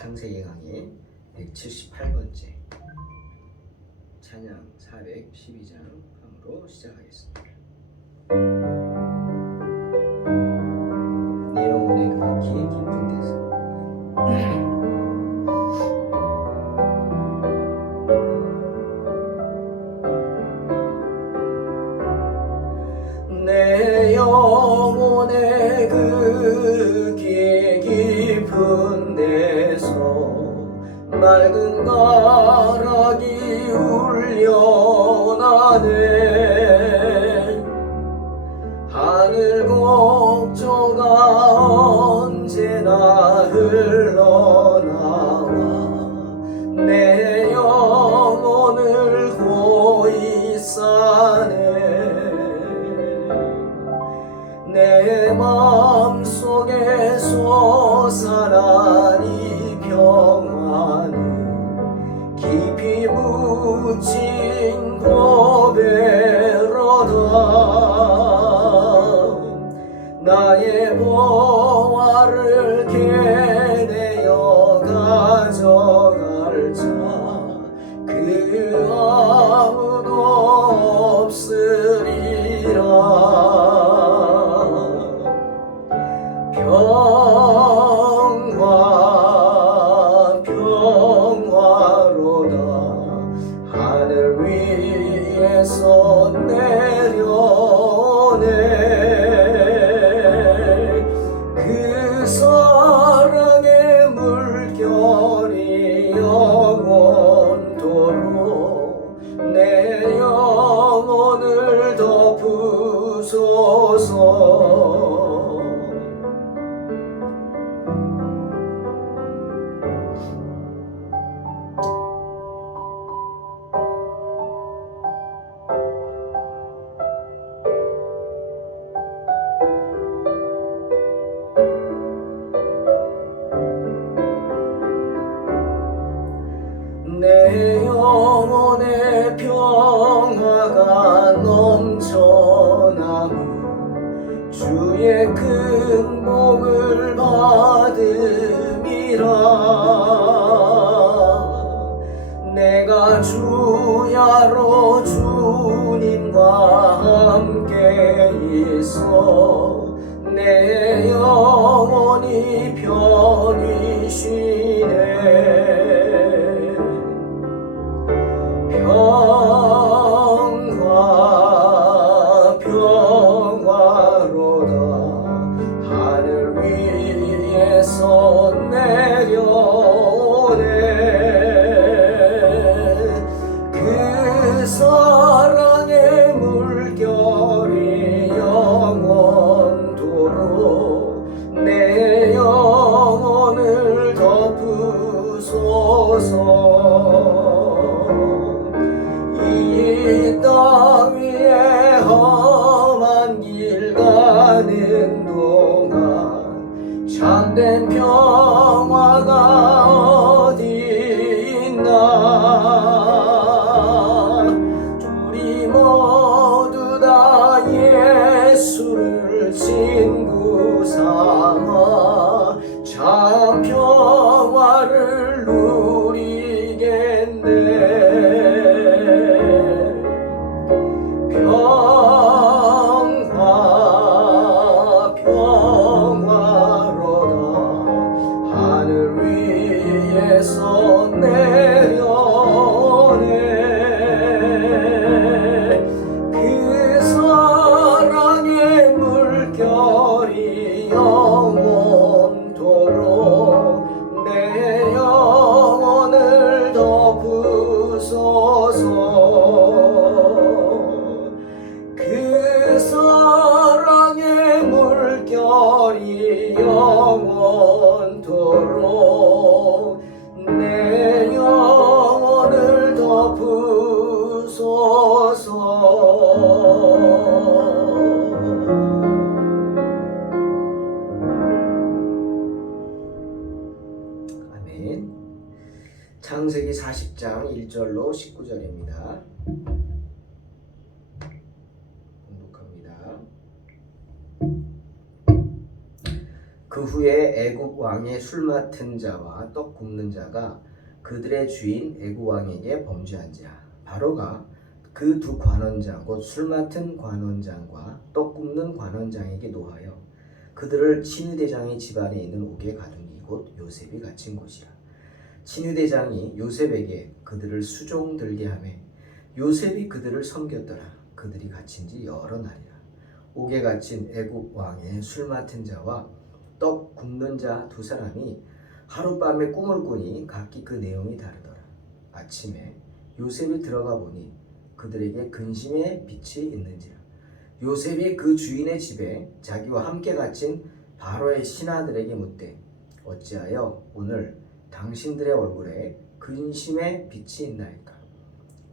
창세기 강의 178번째 찬양 412장으로 시작하겠습니다. 내 영혼의 그 길 깊은 데서 내 영혼의 그 길 깊은 데서 맑은 가락이 울려나네. 하늘 곡조가 언제나 흘러나와 내 영혼을 고이 싸네. 내 마음속에 솟아난 이 평화는 깊이 묻힌 고배로다. 나의 보화를 캐내어 가져갈 자 그 아무도 없으리라. 평화로다. 하늘 위에서 내려오네. 그 사랑의 물결이 영원토록 내 영혼을 덮으소서. 내 영혼의 평화가 넘쳐나무 주의 큰 복을 받음이라. 내가 주야로 주님과 함께 있어 내 영혼이 편히 쉬네. 평화로다. 하늘 위에서 내려오네. 그 사랑의 물결이 영원토록 내 영혼을 덮으소서. 이 땅 위에 험한 길 가는 동안 참된 평화가 어디 있나. 우리 모두 다 예수를 친구 삼아 참 평화를 누리겠네. 평화로다. 하늘 위에서 내려오네. 그 사랑의 물결이 영원토록 내 영혼을 덮으소서. 그 사랑의 물결이 영원토록 내 영혼을 덮으소서. 아멘. 창세기 40장 1절로 19절입니다. 그 후에 애굽 왕의 술 맡은 자와 떡 굽는 자가 그들의 주인 애굽 왕에게 범죄한지라. 바로가 그 두 관원장 곧 술 맡은 관원장과 떡 굽는 관원장에게 노하여 그들을 친위대장의 집안에 있는 옥에 가두니 곧 요셉이 갇힌 곳이라. 친위대장이 요셉에게 그들을 수종 들게 하매 요셉이 그들을 섬겼더라. 그들이 갇힌 지 여러 날이라. 옥에 갇힌 애굽 왕의 술 맡은 자와 떡 굽는 자 두 사람이 하룻밤에 꿈을 꾸니 각기 그 내용이 다르더라. 아침에 요셉이 들어가 보니 그들에게 근심의 빛이 있는지라. 요셉이 그 주인의 집에 자기와 함께 갇힌 바로의 신하들에게 묻되 어찌하여 오늘 당신들의 얼굴에 근심의 빛이 있나이까.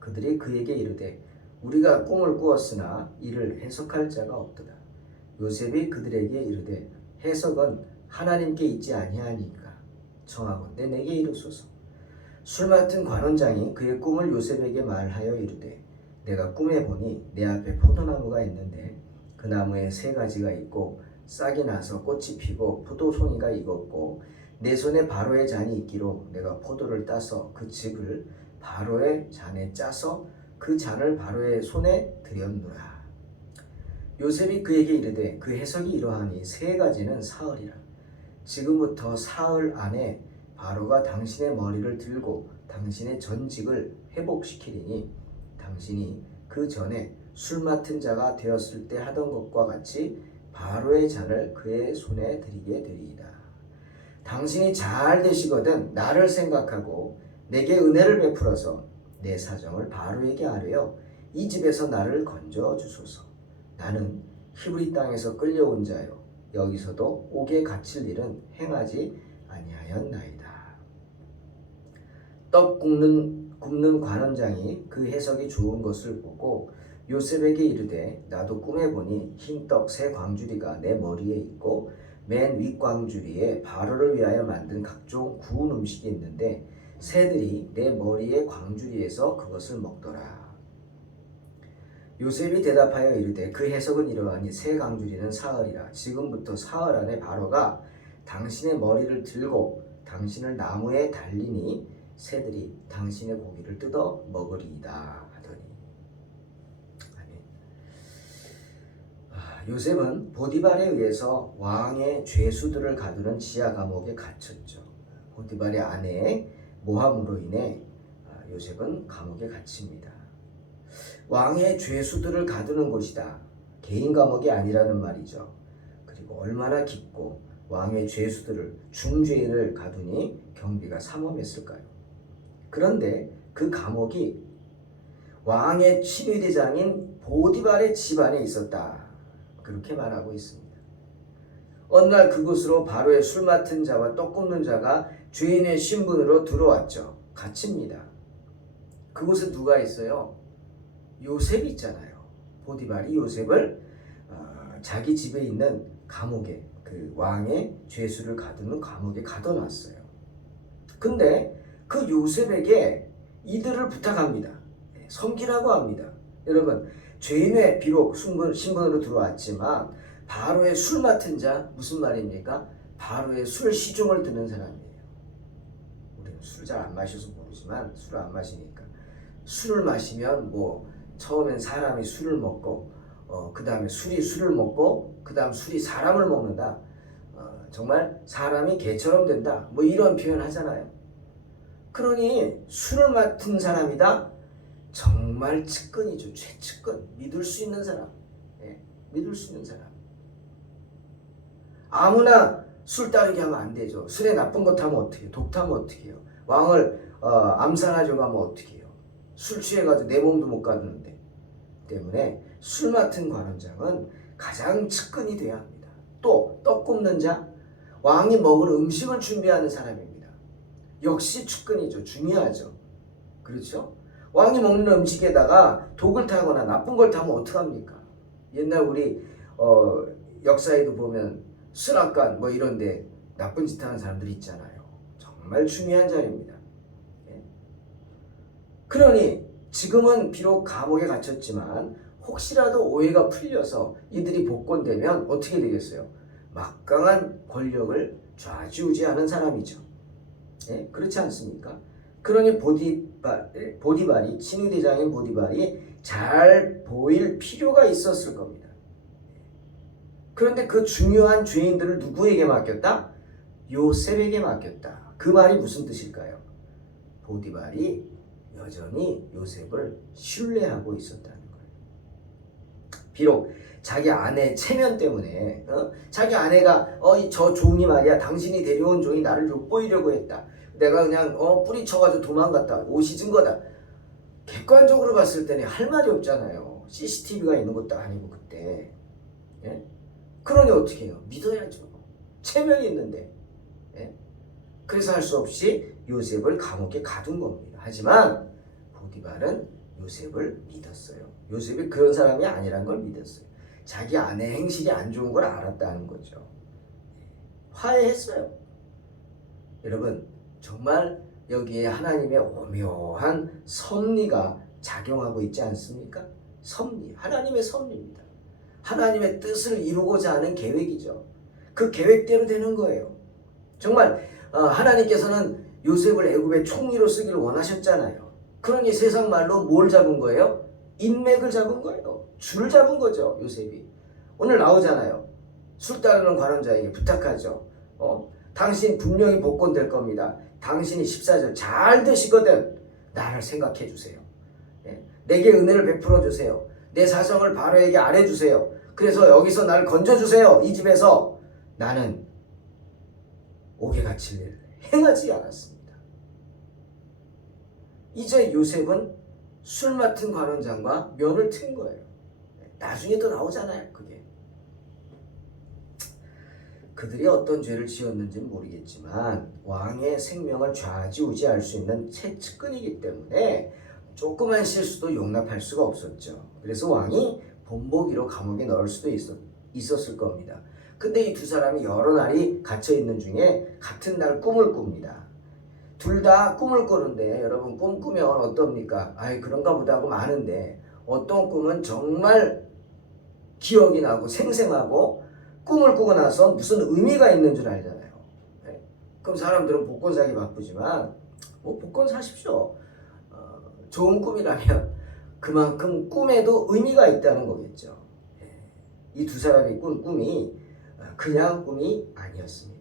그들이 그에게 이르되 우리가 꿈을 꾸었으나 이를 해석할 자가 없도다. 요셉이 그들에게 이르되 해석은 하나님께 있지 아니하니까 청하건대 내게 이르소서. 술 맡은 관원장이 그의 꿈을 요셉에게 말하여 이르되 내가 꿈에 보니 내 앞에 포도나무가 있는데 그 나무에 세 가지가 있고 싹이 나서 꽃이 피고 포도송이가 익었고 내 손에 바로의 잔이 있기로 내가 포도를 따서 그 즙을 바로의 잔에 짜서 그 잔을 바로의 손에 들였노라. 요셉이 그에게 이르되 그 해석이 이러하니 세 가지는 사흘이라. 지금부터 사흘 안에 바로가 당신의 머리를 들고 당신의 전직을 회복시키리니 당신이 그 전에 술 맡은 자가 되었을 때 하던 것과 같이 바로의 잔을 그의 손에 드리게 되리이다. 당신이 잘 되시거든 나를 생각하고 내게 은혜를 베풀어서 내 사정을 바로에게 아뢰어 이 집에서 나를 건져 주소서. 나는 히브리 땅에서 끌려온 자요 여기서도 옥에 갇힐 일은 행하지 아니하였나이다. 떡 굽는 관원장이 그 해석이 좋은 것을 보고 요셉에게 이르되 나도 꿈에 보니 흰 떡 세 광주리가 내 머리에 있고 맨 윗 광주리에 바로를 위하여 만든 각종 구운 음식이 있는데 새들이 내 머리의 광주리에서 그것을 먹더라. 요셉이 대답하여 이르되 그 해석은 이러하니 세 광주리는 사흘이라. 지금부터 사흘 안에 바로가 당신의 머리를 들고 당신을 나무에 달리니 새들이 당신의 고기를 뜯어 먹으리이다 하더니. 아멘. 요셉은 보디발에 의해서 왕의 죄수들을 가두는 지하 감옥에 갇혔죠. 보디발의 아내의 모함으로 인해 요셉은 감옥에 갇힙니다. 왕의 죄수들을 가두는 곳이다. 개인 감옥이 아니라는 말이죠. 그리고 얼마나 깊고 왕의 죄수들을 중죄인을 가두니 경비가 삼엄했을까요? 그런데 그 감옥이 왕의 친위대장인 보디발의 집안에 있었다. 그렇게 말하고 있습니다. 어느 날 그곳으로 바로의 술 맡은 자와 떡 굽는 자가 죄인의 신분으로 들어왔죠. 갇힙니다. 그곳에 누가 있어요? 요셉이 있잖아요. 보디발이 요셉을 자기 집에 있는 감옥에 그 왕의 죄수를 가두는 감옥에 가둬놨어요. 근데 그 요셉에게 이들을 부탁합니다. 섬기라고 합니다. 여러분 죄인의 비록 신분으로 들어왔지만 바로의 술 맡은 자 무슨 말입니까? 바로의 술 시중을 드는 사람이에요. 우리는 술 잘 안 마셔서 모르지만 술을 안 마시니까 술을 마시면 뭐 처음엔 사람이 술을 먹고 그 다음에 술이 술을 먹고 그 다음 술이 사람을 먹는다. 정말 사람이 개처럼 된다. 뭐 이런 표현 하잖아요. 그러니 술을 맡은 사람이다. 정말 측근이죠. 최측근. 믿을 수 있는 사람. 믿을 수 있는 사람. 아무나 술 따르게 하면 안 되죠. 술에 나쁜 것 하면 어떻게 해요? 독 타면 어떻게 해요? 왕을 암살하려고 하면 어떻게 해요? 술 취해가지고 내 몸도 못 가두는데. 때문에 술 맡은 관원장은 가장 측근이 돼야 합니다. 또 떡 굽는 자, 왕이 먹을 음식을 준비하는 사람입니다. 역시 측근이죠. 중요하죠. 그렇죠? 왕이 먹는 음식에다가 독을 타거나 나쁜 걸 타면 어떡합니까? 옛날 우리 역사에도 보면 수락관 뭐 이런데 나쁜 짓 하는 사람들이 있잖아요. 정말 중요한 자리입니다. 그러니 지금은 비록 감옥에 갇혔지만 혹시라도 오해가 풀려서 이들이 복권되면 어떻게 되겠어요? 막강한 권력을 좌지우지하는 사람이죠. 예? 그렇지 않습니까? 그러니 보디발이 친위대장인 보디발이 잘 보일 필요가 있었을 겁니다. 그런데 그 중요한 죄인들을 누구에게 맡겼다? 요셉에게 맡겼다. 그 말이 무슨 뜻일까요? 보디발이 여전히 요셉을 신뢰하고 있었다는 거예요. 비록 자기 아내 체면 때문에 자기 아내가 저 종이 말이야, 당신이 데려온 종이 나를 욕보이려고 했다, 내가 그냥 뿌리쳐가지고 도망갔다, 옷이 진 거다. 객관적으로 봤을 때는 할 말이 없잖아요. CCTV가 있는 것도 아니고 그때. 예? 그러니 어떻게 해요? 믿어야죠. 체면이 있는데. 예? 그래서 할 수 없이 요셉을 감옥에 가둔 겁니다. 하지만 보디발은 요셉을 믿었어요. 요셉이 그런 사람이 아니란 걸 믿었어요. 자기 아내 행실이 안 좋은 걸 알았다는 거죠. 화해했어요. 여러분, 정말 여기에 하나님의 오묘한 섭리가 작용하고 있지 않습니까? 섭리, 하나님의 섭리입니다. 하나님의 뜻을 이루고자 하는 계획이죠. 그 계획대로 되는 거예요. 정말 하나님께서는 요셉을 애굽의 총리로 쓰기를 원하셨잖아요. 그러니 세상 말로 뭘 잡은 거예요? 인맥을 잡은 거예요. 줄을 잡은 거죠, 요셉이. 오늘 나오잖아요. 술 따르는 관원자에게 부탁하죠. 당신 분명히 복권될 겁니다. 당신이 14절 잘 되시거든. 나를 생각해 주세요. 내게 은혜를 베풀어 주세요. 내 사정을 바로에게 알려주세요. 그래서 여기서 나를 건져주세요. 이 집에서. 나는 옥에 갇힐 일을 행하지 않았습니다. 이제 요셉은 술 맡은 관원장과 면을 튼 거예요. 나중에 또 나오잖아요, 그게. 그들이 어떤 죄를 지었는지는 모르겠지만 왕의 생명을 좌지우지할 수 있는 최측근이기 때문에 조그만 실수도 용납할 수가 없었죠. 그래서 왕이 본보기로 감옥에 넣을 수도 있었을 겁니다. 근데 이 두 사람이 여러 날이 갇혀있는 중에 같은 날 꿈을 꿉니다. 둘 다 꿈을 꾸는데 여러분, 꿈 꾸면 어떻습니까? 아이, 그런가 보다 하고 마는데, 어떤 꿈은 정말 기억이 나고 생생하고 꿈을 꾸고 나서 무슨 의미가 있는 줄 알잖아요. 네? 그럼 사람들은 복권 사기 바쁘지만 복권 사십시오. 좋은 꿈이라면 그만큼 꿈에도 의미가 있다는 거겠죠. 이 두 사람이 꾼 꿈이 그냥 꿈이 아니었습니다.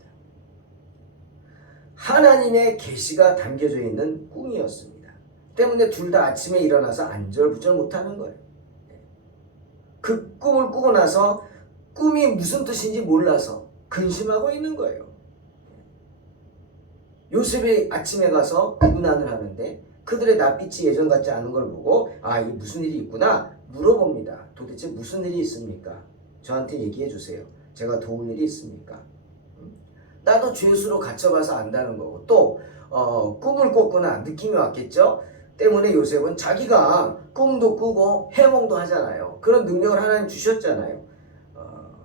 하나님의 계시가 담겨져 있는 꿈이었습니다. 때문에 둘 다 아침에 일어나서 안절부절 못하는 거예요. 그 꿈을 꾸고 나서 꿈이 무슨 뜻인지 몰라서 근심하고 있는 거예요. 요셉이 아침에 가서 문안을 하는데 그들의 낯빛이 예전 같지 않은 걸 보고 이게 무슨 일이 있구나 물어봅니다. 도대체 무슨 일이 있습니까? 저한테 얘기해 주세요. 제가 도울 일이 있습니까? 나도 죄수로 갇혀가서 안다는 거고, 또 꿈을 꿨구나 느낌이 왔겠죠? 때문에 요셉은 자기가 꿈도 꾸고 해몽도 하잖아요. 그런 능력을 하나님 주셨잖아요.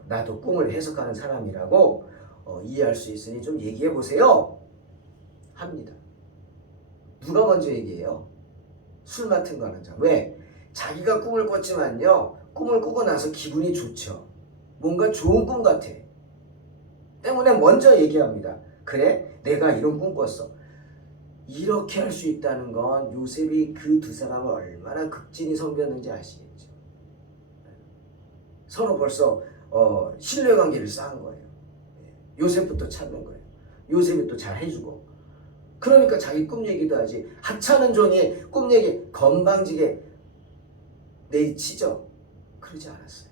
나도 꿈을 해석하는 사람이라고 이해할 수 있으니 좀 얘기해 보세요 합니다. 누가 먼저 얘기해요? 술 맡은 관원장. 왜? 자기가 꿈을 꿨지만요, 꿈을 꾸고 나서 기분이 좋죠. 뭔가 좋은 꿈 같아. 때문에 먼저 얘기합니다. 그래, 내가 이런 꿈 꿨어. 이렇게 할 수 있다는 건 요셉이 그 두 사람을 얼마나 극진히 섬겼는지 아시겠죠. 서로 벌써 신뢰관계를 쌓은 거예요. 요셉부터 찾는 거예요. 요셉이 또 잘 해주고. 그러니까 자기 꿈 얘기도 하지. 하찮은 종이 꿈 얘기 건방지게 내치죠. 그러지 않았어요.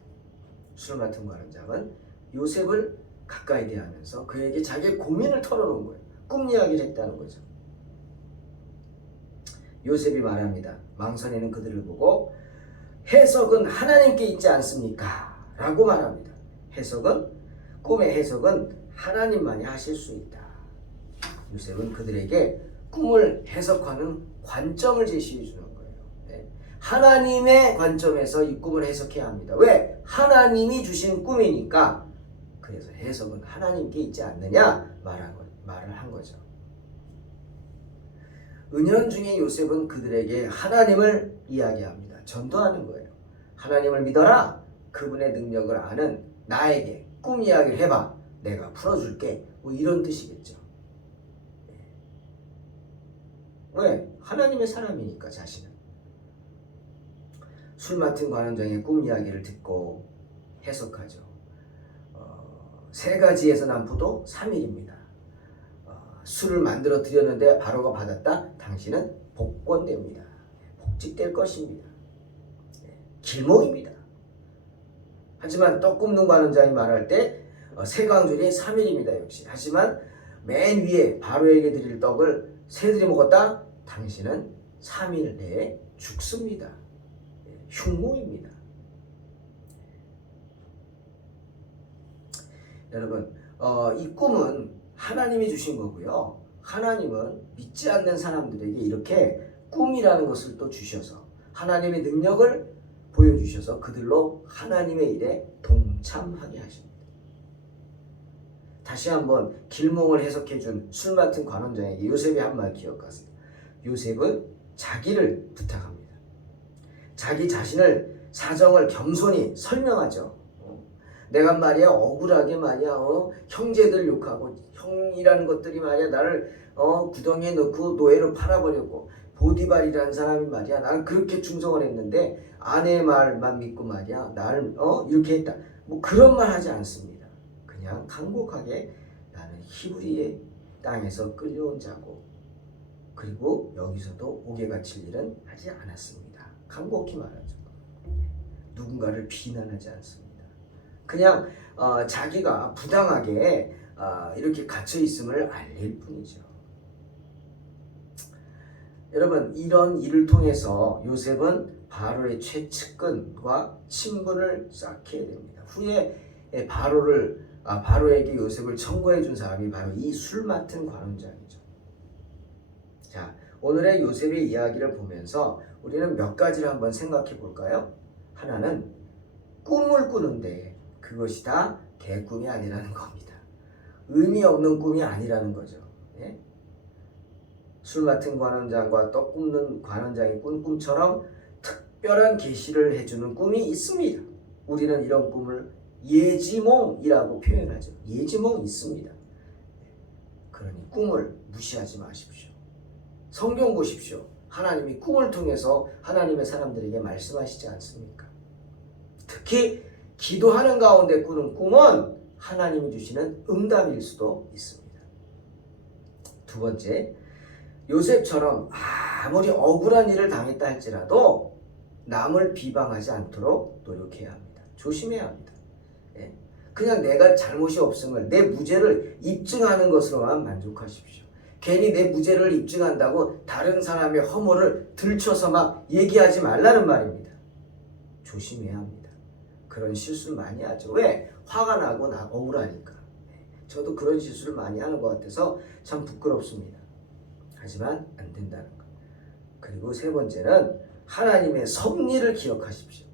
술 맡은 관원장은 요셉을 가까이 대하면서 그에게 자기의 고민을 털어놓은 거예요. 꿈 이야기를 했다는 거죠. 요셉이 말합니다. 망설이는 그들을 보고 해석은 하나님께 있지 않습니까? 라고 말합니다. 꿈의 해석은 하나님만이 하실 수 있다. 요셉은 그들에게 꿈을 해석하는 관점을 제시해 주는 거예요. 하나님의 관점에서 이 꿈을 해석해야 합니다. 왜? 하나님이 주신 꿈이니까. 그래서 해석은 하나님께 있지 않느냐 말을 한 거죠. 은연중에 요셉은 그들에게 하나님을 이야기합니다. 전도하는 거예요. 하나님을 믿어라. 그분의 능력을 아는 나에게 꿈 이야기를 해봐. 내가 풀어줄게. 뭐 이런 뜻이겠죠. 왜? 하나님의 사람이니까 자신은. 술 맡은 관원장의 꿈 이야기를 듣고 해석하죠. 세 가지에서 남포도 3일입니다. 술을 만들어 드렸는데 바로가 받았다? 당신은 복권됩니다. 복직될 것입니다. 길몽입니다. 하지만 떡 굽는 관원장이 말할 때 세강줄이 3일입니다. 역시. 하지만 맨 위에 바로에게 드릴 떡을 새들이 먹었다? 당신은 3일 내에 죽습니다. 흉몽입니다. 여러분, 이 꿈은 하나님이 주신 거고요. 하나님은 믿지 않는 사람들에게 이렇게 꿈이라는 것을 또 주셔서 하나님의 능력을 보여주셔서 그들로 하나님의 일에 동참하게 하십니다. 다시 한번 길몽을 해석해준 술 맡은 관원장에게 요셉이 한 말 기억하세요. 요셉은 자기를 부탁합니다. 자기 자신을 사정을 겸손히 설명하죠. 내가 말이야 억울하게 말이야 형제들 욕하고 형이라는 것들이 말이야 나를 구덩이에 넣고 노예로 팔아버렸고 보디발이라는 사람이 말이야 나는 그렇게 충성을 했는데 아내의 말만 믿고 말이야 나를 이렇게 했다. 뭐 그런 말 하지 않습니다. 그냥 간곡하게 나는 히브리의 땅에서 끌려온 자고 그리고 여기서도 옥에 갇힐 일은 하지 않았습니다. 간곡히 말하죠. 누군가를 비난하지 않습니다. 그냥 자기가 부당하게 이렇게 갇혀 있음을 알릴 뿐이죠. 여러분, 이런 일을 통해서 요셉은 바로의 최측근과 친분을 쌓게 됩니다. 후에 바로에게 요셉을 청구해 준 사람이 바로 이 술 맡은 관원장이죠. 자, 오늘의 요셉의 이야기를 보면서 우리는 몇 가지를 한번 생각해 볼까요? 하나는 꿈을 꾸는데 그것이 다 개꿈이 아니라는 겁니다. 의미 없는 꿈이 아니라는 거죠. 예? 술 맡은 관원장과 떡 굽는 관원장이 꾼 꿈처럼 특별한 계시를 해주는 꿈이 있습니다. 우리는 이런 꿈을 예지몽이라고 표현하죠. 예지몽이 있습니다. 그러니 꿈을 무시하지 마십시오. 성경 보십시오. 하나님이 꿈을 통해서 하나님의 사람들에게 말씀하시지 않습니까? 특히 기도하는 가운데 꾸는 꿈은 하나님이 주시는 응답일 수도 있습니다. 두 번째, 요셉처럼 아무리 억울한 일을 당했다 할지라도 남을 비방하지 않도록 노력해야 합니다. 조심해야 합니다. 그냥 내가 잘못이 없음을 내 무죄를 입증하는 것으로만 만족하십시오. 괜히 내 무죄를 입증한다고 다른 사람의 허물을 들춰서 막 얘기하지 말라는 말입니다. 조심해야 합니다. 그런 실수를 많이 하죠. 왜? 화가 나고 억울하니까. 저도 그런 실수를 많이 하는 것 같아서 참 부끄럽습니다. 하지만 안 된다는 것. 그리고 세 번째는 하나님의 섭리를 기억하십시오.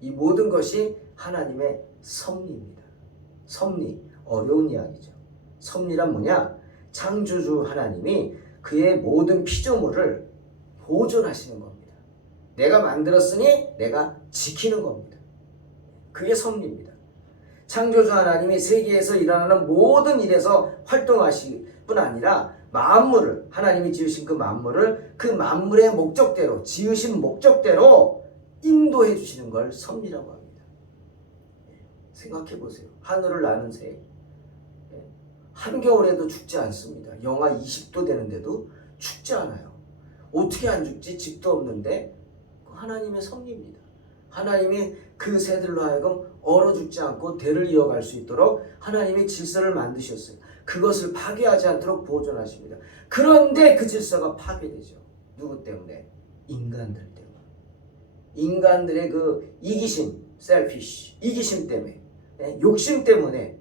이 모든 것이 하나님의 섭리입니다. 섭리, 어려운 이야기죠. 섭리란 뭐냐? 창조주 하나님이 그의 모든 피조물을 보존하시는 겁니다. 내가 만들었으니 내가 지키는 겁니다. 그게 섭리입니다. 창조주 하나님이 세계에서 일어나는 모든 일에서 활동하실 뿐 아니라 만물을, 하나님이 지으신 그 만물을 그 만물의 목적대로, 지으신 목적대로 인도해 주시는 걸 섭리라고 합니다. 생각해 보세요. 하늘을 나는 새. 한겨울에도 죽지 않습니다. 영하 20도 되는데도 죽지 않아요. 어떻게 안 죽지? 집도 없는데 하나님의 섭리입니다. 하나님이 그 새들로 하여금 얼어 죽지 않고 대를 이어갈 수 있도록 하나님이 질서를 만드셨어요. 그것을 파괴하지 않도록 보존하십니다. 그런데 그 질서가 파괴되죠. 누구 때문에? 인간들 때문에. 인간들의 그 이기심, selfish, 이기심 때문에, 욕심 때문에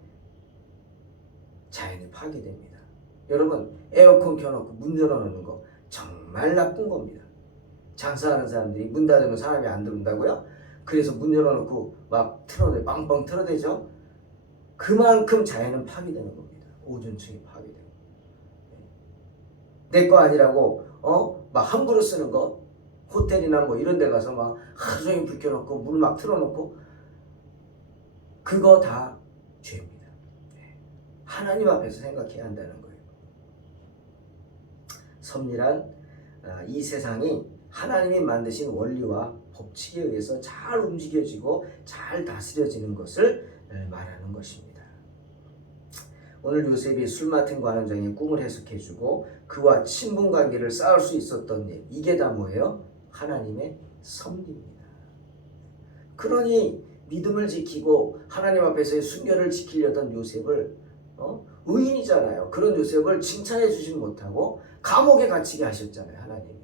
자연이 파괴됩니다. 여러분, 에어컨 켜놓고 문 열어놓는 거 정말 나쁜 겁니다. 장사하는 사람들이 문 닫으면 사람이 안 들어온다고요? 그래서 문 열어놓고 막 틀어대, 빵빵 틀어대죠? 그만큼 자연은 파괴되는 겁니다. 오존층이 파괴되고. 내 거 아니라고 막 함부로 쓰는 거, 호텔이나 뭐 이런 데 가서 막 하루 종일 불 켜놓고 물 막 틀어놓고 그거 다 죄입니다. 하나님 앞에서 생각해야 한다는 거예요. 섭리란 이 세상이 하나님이 만드신 원리와 법칙에 의해서 잘 움직여지고 잘 다스려지는 것을 말하는 것입니다. 오늘 요셉이 술 맡은 관원장의 꿈을 해석해주고 그와 친분관계를 쌓을 수 있었던 일, 이게 다 뭐예요? 하나님의 섭리입니다. 그러니 믿음을 지키고 하나님 앞에서의 순결을 지키려던 요셉을 의인이잖아요. 그런 요셉을 칭찬해 주지 못하고 감옥에 갇히게 하셨잖아요. 하나님이.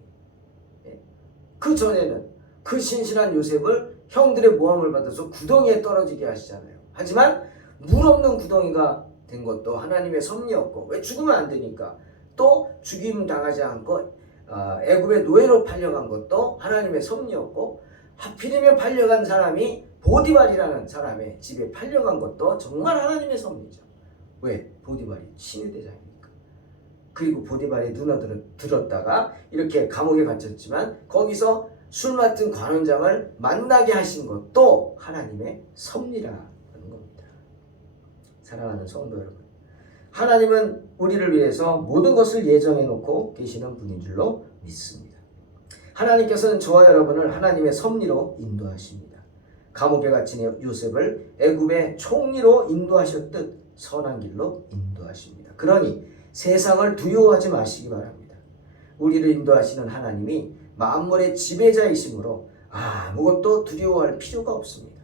그 전에는 그 신실한 요셉을 형들의 모함을 받아서 구덩이에 떨어지게 하시잖아요. 하지만 물 없는 구덩이가 된 것도 하나님의 섭리였고, 왜 죽으면 안 되니까 또 죽임 당하지 않고 애굽의 노예로 팔려간 것도 하나님의 섭리였고, 하필이면 팔려간 사람이 보디발이라는 사람의 집에 팔려간 것도 정말 하나님의 섭리죠. 왜? 보디발이 신의 대장이니까. 그리고 보디발이 눈을 들었다가 이렇게 감옥에 갇혔지만 거기서 술 맡은 관원장을 만나게 하신 것도 하나님의 섭리라는 겁니다. 사랑하는 성도 여러분, 하나님은 우리를 위해서 모든 것을 예정해 놓고 계시는 분인 줄로 믿습니다. 하나님께서는 저와 여러분을 하나님의 섭리로 인도하십니다. 감옥에 갇힌 요셉을 애굽의 총리로 인도하셨듯 선한 길로 인도하십니다. 그러니 세상을 두려워하지 마시기 바랍니다. 우리를 인도하시는 하나님이 만물의 지배자이시므로 아무것도 두려워할 필요가 없습니다.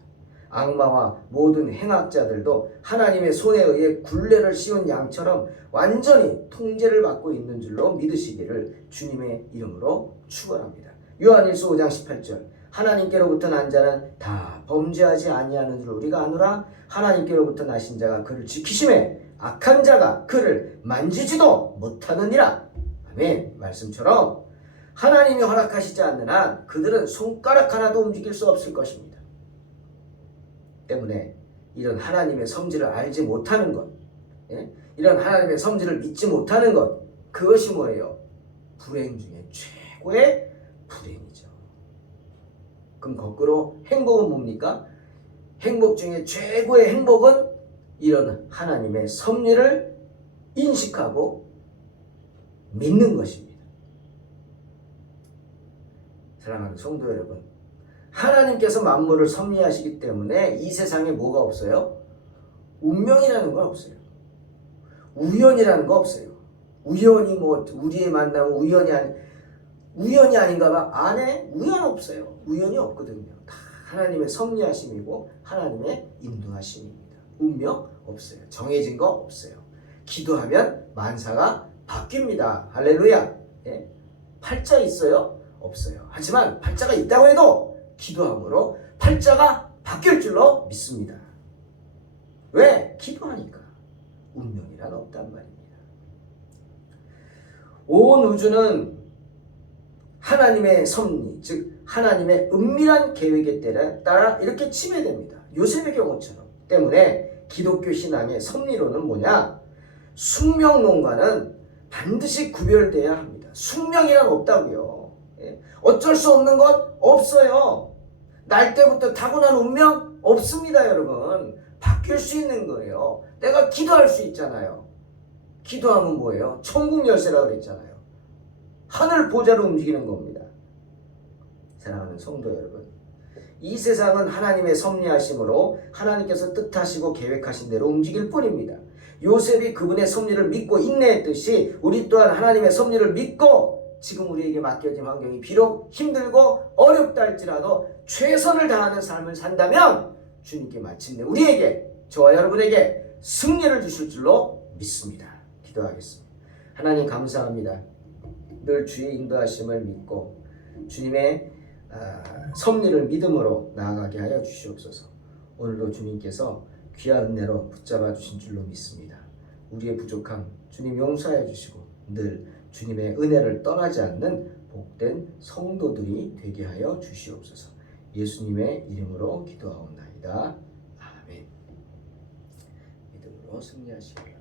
악마와 모든 행악자들도 하나님의 손에 의해 굴레를 씌운 양처럼 완전히 통제를 받고 있는 줄로 믿으시기를 주님의 이름으로 축원합니다. 요한일서 5장 18절, 하나님께로부터 난 자는 다 범죄하지 아니하는 줄 우리가 아노라. 하나님께로부터 나신 자가 그를 지키심에 악한 자가 그를 만지지도 못하느니라. 아멘. 말씀처럼 하나님이 허락하시지 않는 한 그들은 손가락 하나도 움직일 수 없을 것입니다. 때문에 이런 하나님의 섭리를 알지 못하는 것, 이런 하나님의 섭리를 믿지 못하는 것, 그것이 뭐예요? 불행 중에 최고의 불행이죠. 그럼 거꾸로 행복은 뭡니까? 행복 중에 최고의 행복은 이런 하나님의 섭리를 인식하고 믿는 것입니다. 사랑하는 성도 여러분, 하나님께서 만물을 섭리하시기 때문에 이 세상에 뭐가 없어요? 운명이라는 건 없어요. 우연이라는 거 없어요. 우연이 우리의 만남은 우연이 아닌가 봐. 안에 우연 없어요. 우연이 없거든요. 다 하나님의 섭리하심이고 하나님의 인도하심입니다. 운명 없어요. 정해진 거 없어요. 기도하면 만사가 바뀝니다. 할렐루야. 팔자 있어요? 없어요. 하지만 팔자가 있다고 해도 기도함으로 팔자가 바뀔 줄로 믿습니다. 왜? 기도하니까. 운명이란 없단 말입니다. 온 우주는 하나님의 섭리, 즉 하나님의 은밀한 계획에 따라 이렇게 지배됩니다. 요셉의 경우처럼. 때문에 기독교 신앙의 섭리론은 뭐냐? 숙명론과는 반드시 구별돼야 합니다. 숙명이란 없다고요. 어쩔 수 없는 것 없어요. 날 때부터 타고난 운명 없습니다, 여러분. 바뀔 수 있는 거예요. 내가 기도할 수 있잖아요. 기도하면 뭐예요? 천국 열쇠라고 그랬잖아요. 하늘 보좌로 움직이는 겁니다. 사랑하는 성도 여러분, 이 세상은 하나님의 섭리하심으로 하나님께서 뜻하시고 계획하신 대로 움직일 뿐입니다. 요셉이 그분의 섭리를 믿고 인내했듯이 우리 또한 하나님의 섭리를 믿고 지금 우리에게 맡겨진 환경이 비록 힘들고 어렵다 할지라도 최선을 다하는 삶을 산다면 주님께 마침내 우리에게, 저와 여러분에게 승리를 주실 줄로 믿습니다. 기도하겠습니다. 하나님 감사합니다. 늘 주의 인도하심을 믿고 주님의 섭리를 믿음으로 나아가게 하여 주시옵소서. 오늘도 주님께서 귀한 은혜로 붙잡아 주신 줄로 믿습니다. 우리의 부족함 주님 용서해 주시고 늘 주님의 은혜를 떠나지 않는 복된 성도들이 되게 하여 주시옵소서. 예수님의 이름으로 기도하옵나이다. 아멘. 믿음으로 승리하시기 바랍니다.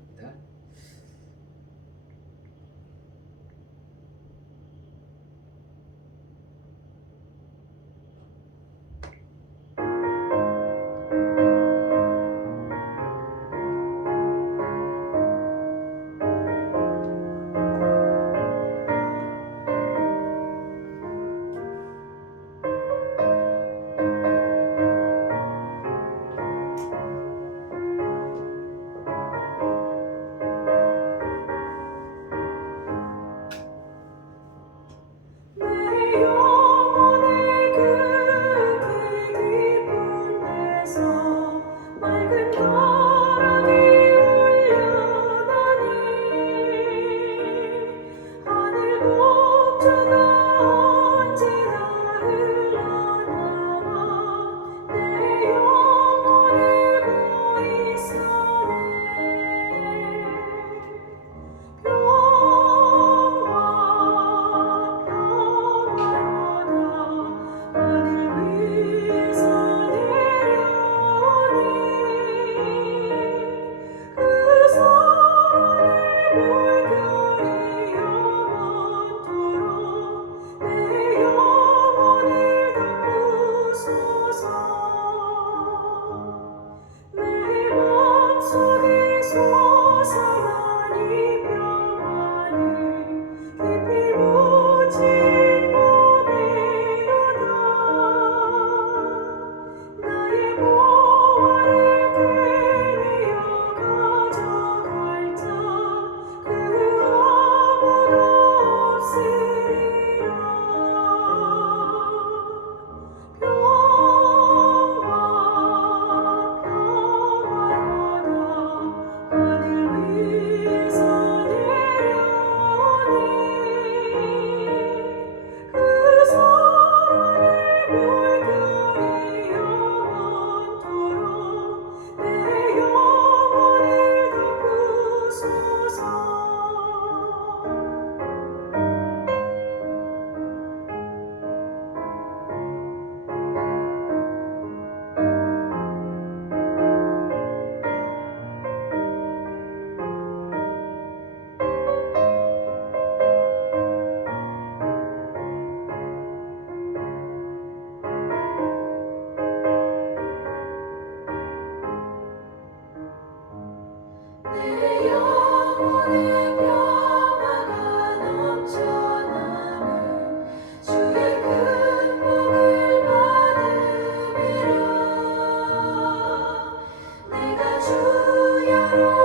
아멘.